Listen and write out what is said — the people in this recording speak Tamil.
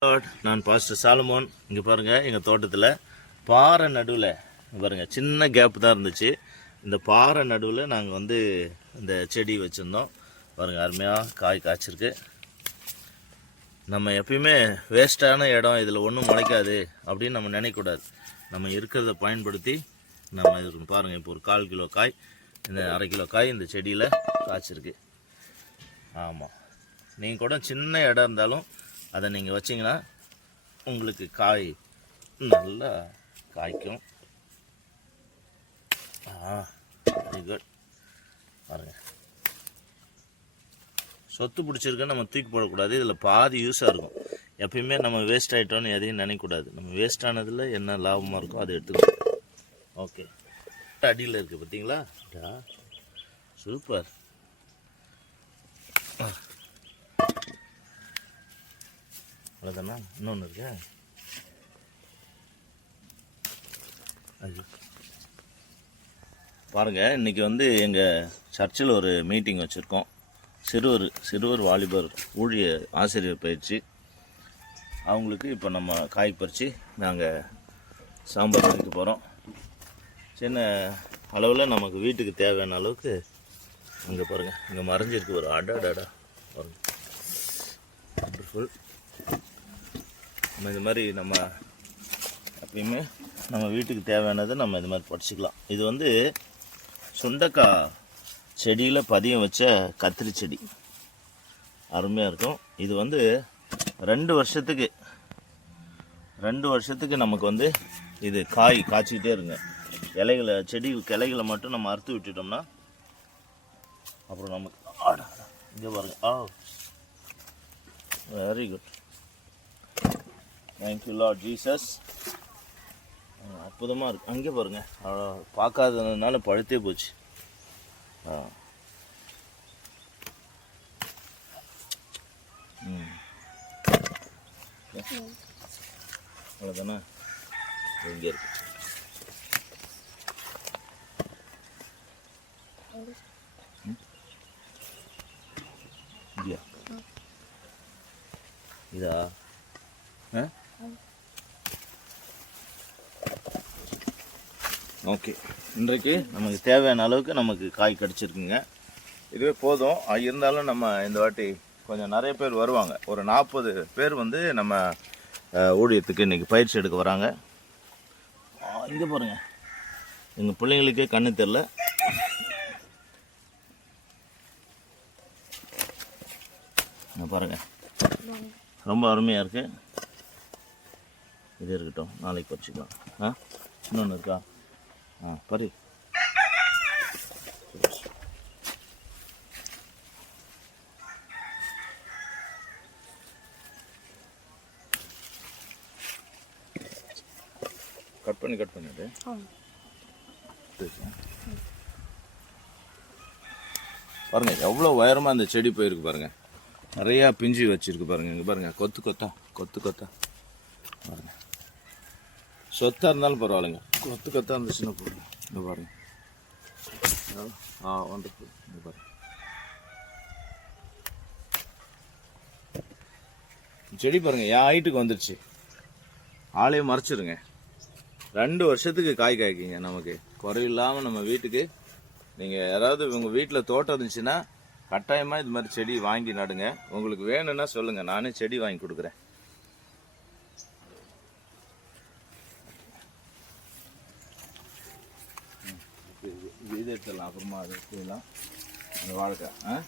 நான் பாஸ்டர் சாலமோன். இங்கே பாருங்கள், எங்கள் தோட்டத்தில் பாறை நடுவில் பாருங்கள் சின்ன கேப் தான் இருந்துச்சு. இந்த பாறை நடுவில் நாங்கள் வந்து இந்த செடி வச்சுருந்தோம். பாருங்கள், அருமையாக காய் காய்ச்சிருக்கு. நம்ம எப்பயுமே வேஸ்ட்டான இடம், இதில் ஒன்றும் முளைக்காது அப்படின்னு நம்ம நினைக்கக்கூடாது. நம்ம இருக்கிறத பயன்படுத்தி நம்ம இது பாருங்கள். இப்போ ஒரு 1/4 கிலோ காய், இந்த 1/2 கிலோ காய் இந்த செடியில் காய்ச்சிருக்கு. ஆமாம், நீங்கள் கூட சின்ன இடம் இருந்தாலும் அதை நீங்கள் வச்சிங்கன்னா உங்களுக்கு காய் நல்லா காய்க்கும். Very good. பாருங்கள், சொத்து பிடிச்சிருக்க நம்ம தூக்கி போடக்கூடாது. இதில் பாதி யூஸாக இருக்கும். எப்பயுமே நம்ம வேஸ்ட் ஆகிட்டோன்னு எதையும் நினைக்கக்கூடாது. நம்ம வேஸ்ட் ஆனதில் என்ன லாபமாக இருக்கோ அதை எடுத்துக்கணும். ஓகே, அடியில் இருக்குது பார்த்தீங்களா? சூப்பர். அவ்வளோதானா? இன்னொன்று இருக்கா? ஐயோ, பாருங்கள், இன்றைக்கி வந்து எங்கள் சர்ச்சில் ஒரு மீட்டிங் வச்சுருக்கோம். சிறுவர் வாலிபர் ஊழிய ஆசிரியர் பயிற்சி. அவங்களுக்கு இப்போ நம்ம காய் பறித்து நாங்கள் சாம்பார் வைக்க போகிறோம். சின்ன அளவில் நமக்கு வீட்டுக்கு தேவையான அளவுக்கு. இங்கே பாருங்கள், இங்கே மறைஞ்சிருக்கு ஒரு அடாடாடா. பாருங்கள், வண்டர்ஃபுல். நம்ம இது மாதிரி நம்ம எப்பயுமே நம்ம வீட்டுக்கு தேவையானதை நம்ம இது மாதிரி படிச்சுக்கலாம். இது வந்து சுண்டைக்காய் செடியில் பதியம் வச்ச கத்திரி செடி, அருமையாக இருக்கும். இது வந்து 2 வருஷத்துக்கு நமக்கு வந்து இது காய் காய்ச்சிக்கிட்டே இருங்க. செடி கிளைகளை மட்டும் நம்ம அறுத்து விட்டுட்டோம்னா அப்புறம் நமக்கு இங்கே பாருங்க. Very good. Thank you Lord Jesus. அற்புதமாக இருக்குது. அங்கே பாருங்கள், பார்க்காததுனால பழுத்தே போச்சு. அவ்வளோதானே? இங்கே இருக்கு. இல்லையா? இதா? ஓகே, இன்றைக்கு நமக்கு தேவையான அளவுக்கு நமக்கு காய் கிடச்சிருக்குங்க. இதுவே போதும். இருந்தாலும் நம்ம இந்த வாட்டி கொஞ்சம் நிறைய பேர் வருவாங்க. ஒரு 40 பேர் வந்து நம்ம ஊழியத்துக்கு இன்றைக்கி பயிற்சி எடுக்க வராங்க. இங்கே பாருங்கள், எங்கள் பிள்ளைங்களுக்கே கண்ணு தெரில. இங்கே பாருங்கள், ரொம்ப அருமையாக இருக்குது. இது இருக்கட்டும், நாளைக்கு பறிச்சுக்கலாம். இன்னொன்று இருக்கா? பரி. கட் பண்ணிடு. பாருங்க, எவ்வளோ உயரமாக அந்த செடி போயிருக்கு பாருங்க. நிறையா பிஞ்சு வச்சிருக்கு பாருங்க. இங்கே பாருங்க, கொத்து கொத்தா பாருங்க. சொத்தாக இருந்தாலும் பரவாயில்லைங்க, கொத்தா இருந்துச்சுன்னா போடுங்க. இங்கே பாருங்க. வண்டர்ஃபுல். இங்கே பாருங்க, செடி பாருங்க, என் ஹைட்டுக்கு வந்துடுச்சு. ஆளையும் மறைச்சிருங்க. 2 வருஷத்துக்கு காய் காய்க்குங்க. நமக்கு குறையில்லாமல் நம்ம வீட்டுக்கு. நீங்கள் யாராவது உங்கள் வீட்டில் தோட்டம் இருந்துச்சுன்னா கட்டாயமாக இது மாதிரி செடி வாங்கி நடுங்க. உங்களுக்கு வேணும்னா சொல்லுங்கள், நானே செடி வாங்கி கொடுக்குறேன். இது எடுத்துடலாம், அப்புறமா அது எடுத்துடலாம். அந்த வாழைக்காய்